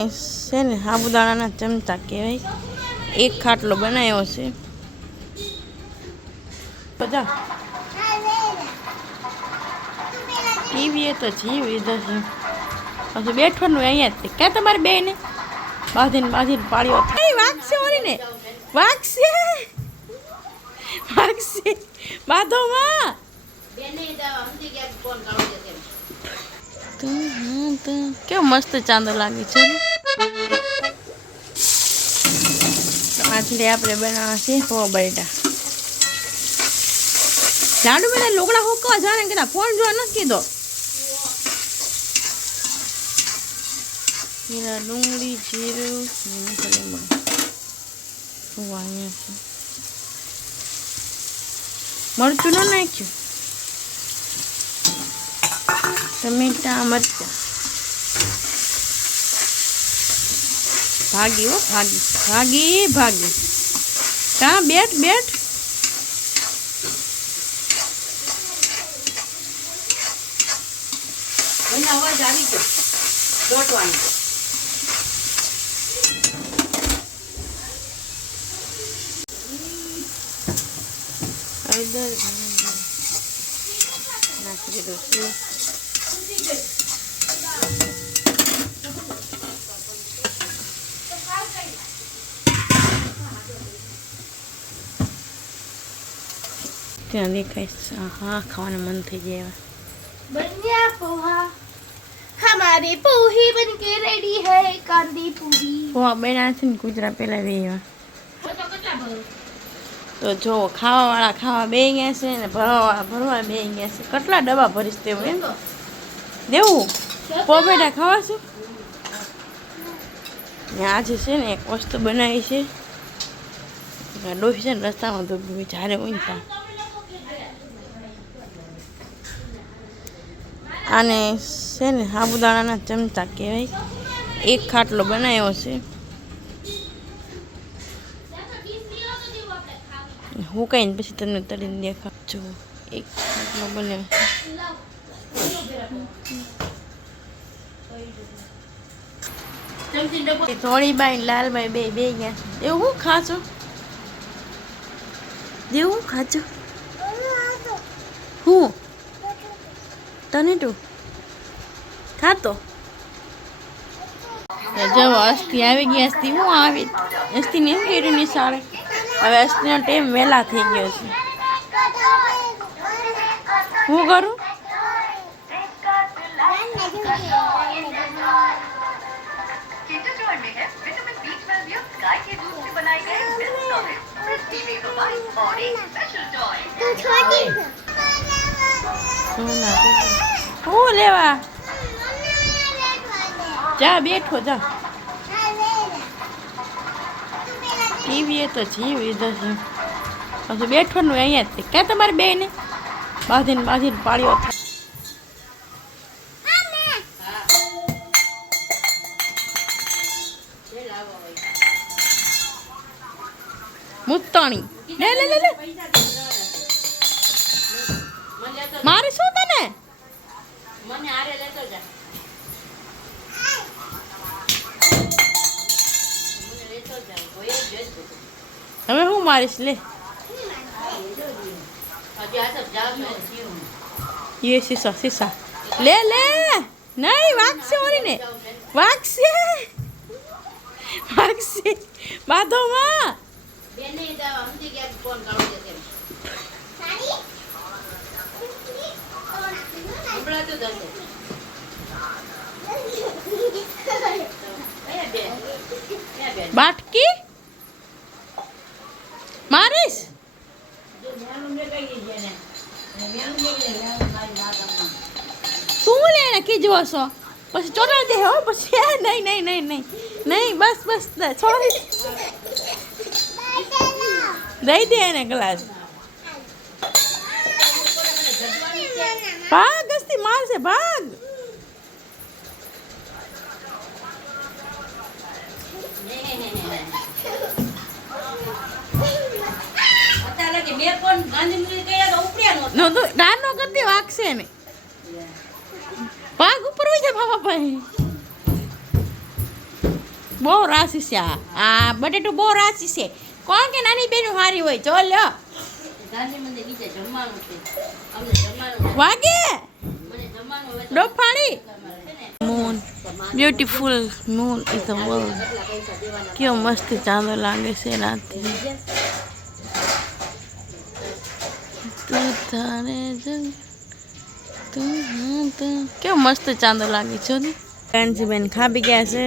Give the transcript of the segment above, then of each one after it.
છે ને સાબુદાણાના ચમચા કહેવાય. એક ખાટલો બનાવ્યો છે. બધા ટીવી તો જીવ લીધો છે. પછી બેઠવાનું અહીંયા જ ક્યાં તમારે બે ને બાંધીને પાડ્યો થાય. વાગશે ઓરીને વાગશે બાંધોમાં કેવો મસ્ત ચાંદો લાગે છે. આજે આપણે બનાવવા છે પૌવા બટેટા. લાડુ બધા લોકડા હોકવા જાણે કે ફોન જોવા નથી કીધો. ડુંગળી જીરું મરચું ન નાખ્યું. ટમેટા મરચા ભાગી હો ભાગી કા બેઠ અવાજ આવી ગયો લોટવાનો. હળદર નાખી દીધું છે. ત્યાં દેખાય. હા ખાવાનું મન થઈ જાય. बनिया पोहा हमारे पोहे बन के रेडी है. कांदी पूरी પોવા બન્યા છે ને કૂતરા પેલા વેવા. તો જો ખાવાવાળા ખાવા બે ગયા છે ને ભરવાવાળા ભરવા બે ગયા છે. કેટલા ડબ્બા ભરીશ તેવું એમ દેવું પોવા બેટા ખાવા છે. આજે છે ને એક વસ્તુ બનાવી છે. ડોસી છે ને રસ્તામાં તો જ્યારે હોય ને ત્યાં આને છે ને સાબુદાણાના ચમચા કહેવાય. એક ખાટલો બનાવ્યો છે. હું કહીને પછી તમને તળીને દેખાડજો. એક ખાટલો બન્યો છે. ધોળીબાઈ લાલભાઈ બે ગયા છે. એવું હું ખાશો દેવું ખાજો હું ટમેટું ખાતો. જો અસ્થિ આવી ગઈ. અસ્થિ હું આવી અસ્થિને એમ કર્યું નિશાળે. હવે અસ્થિનો ટાઈમ વહેલા થઈ ગયો છે. હું કરું હું લેવા જા બેઠો જા. ટીવી તો જીવ લીધો છે. પછી બેઠવાનું અહીંયા જ ક્યાં તમારે બે ને બાંધીને પાડ્યો થાય. મુત્તાણી લે મારે શું તને મને આરે લેતો જા. હવે હું મારીશ લે. ये शीशा ले नहीं वागसे ओरीने वागसे बांधो मां बेने दवा हमदी के फोन काढू देते सारी हमला तो दसे बाटकी मारिस શું લે કીજો છો પછી ચોરાડી દે હો પછી નહીં બસ છોડી દઈ દે એને ગ્લાસ. ભાગ અસ્તી મારશે ભાગ. નાનો કરતી વાગશે ને ભાગ ઉપર હોય છે બાપા ભાઈ. બહુ રાશી છે આ બટેટું બહુ રાશી છે. કોણ કે નાની બેનું હારી હોય જો લ્યો વાગે ડોફાડી moon beautiful moon is the world. કેવો મસ્ત ચાંદો લાગે છે રાતથી. તું તારે જગ તું કેવો મસ્ત ચાંદો લાગે છે. બેનજી બેન ખાબી ગયા છે.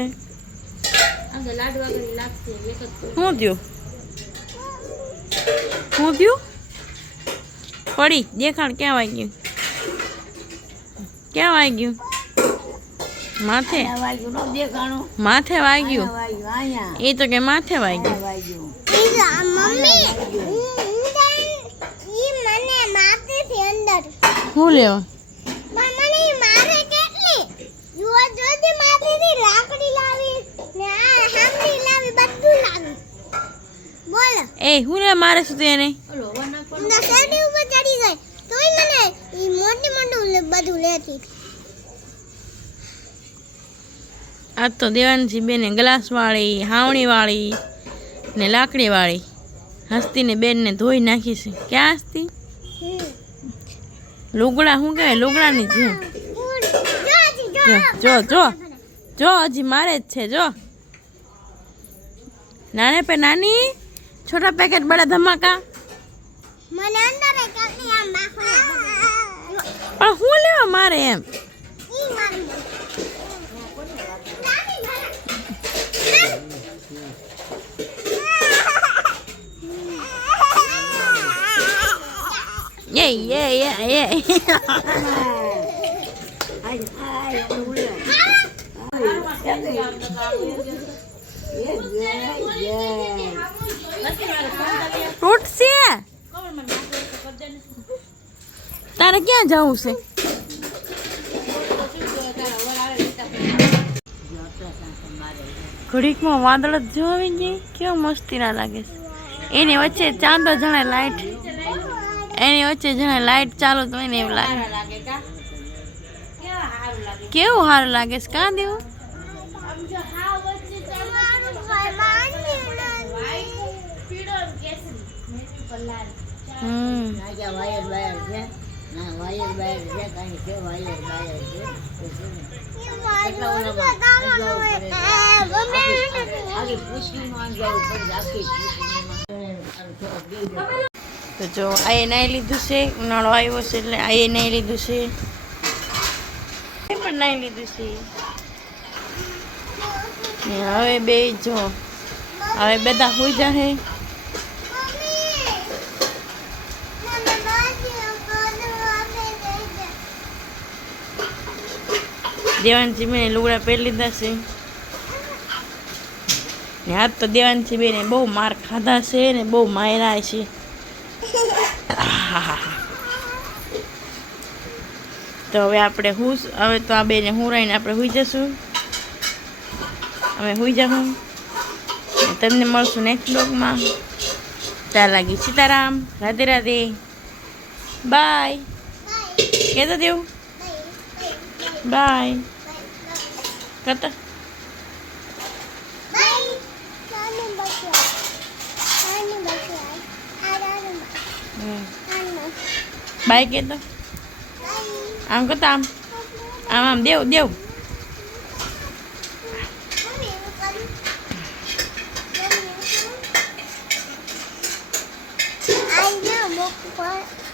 શું થયું શું થયું પડી દેખાડ ક્યાં વાગ્યું ક્યાં વાગ્યું માથે માથે વાગ્યું એ તો કે માથે વાગ્યું. શું લેવા એ હું લે મારે શું તું એને આ તો દેવાનજી બેને ગ્લાસ વાળી હાવણી વાળી ને લાકડી વાળી હસ્તી ને બેન ને ધોઈ નાખી છે. ક્યાં હસ્તી લુગડા શું કહેવાય લુગડાની જેમ જો જો જો હજી મારે જ છે. જો નાને पे नानी छोटा पैकेट बड़ा धमाका મને અંદર કેટલી આમ નાખવા પણ હું લેવા મારે એમ ઈ મારી ये टूट से तारे क्या जाऊं से घड़ीक में वादळ जो આવી ગઈ કેવો મસ્તી ના લાગે છે. એની વચ્ચે ચાંદો જાણે લાઈટ એની વચ્ચે જાણે લાઈટ ચાલુ તો એને એવું લાગે કેવું સારું લાગે છે. કાં દેવું તો જો આ નાઈ લીધું છે. ઉનાળો આવ્યો છે એટલે આ નાઈ લીધું છે. પણ નાઈ લીધું છે. ને હવે બે જો હવે બધા હોઈ જાહે. દેવાનજી બેને લુગડા પહેરી લીધા છે ને આજ તો દેવાનજી બેને બહુ માર ખાધા છે ને બહુ માર્યા છે. તો હવે આપણે હવે તો આ બેને હુરાઈને આપણે હુઈ જશું. અમે હુઈ જાઉં તમને મળશું નેક્સ્ટ બ્લોગમાં. ત્યાં લાગી સીતારામ રાધે રાધે બાય કહેતો દેવું બાય કરતા બાય કહેતો આમ કરતા આમ આમ આમ દેવ દેવ I know,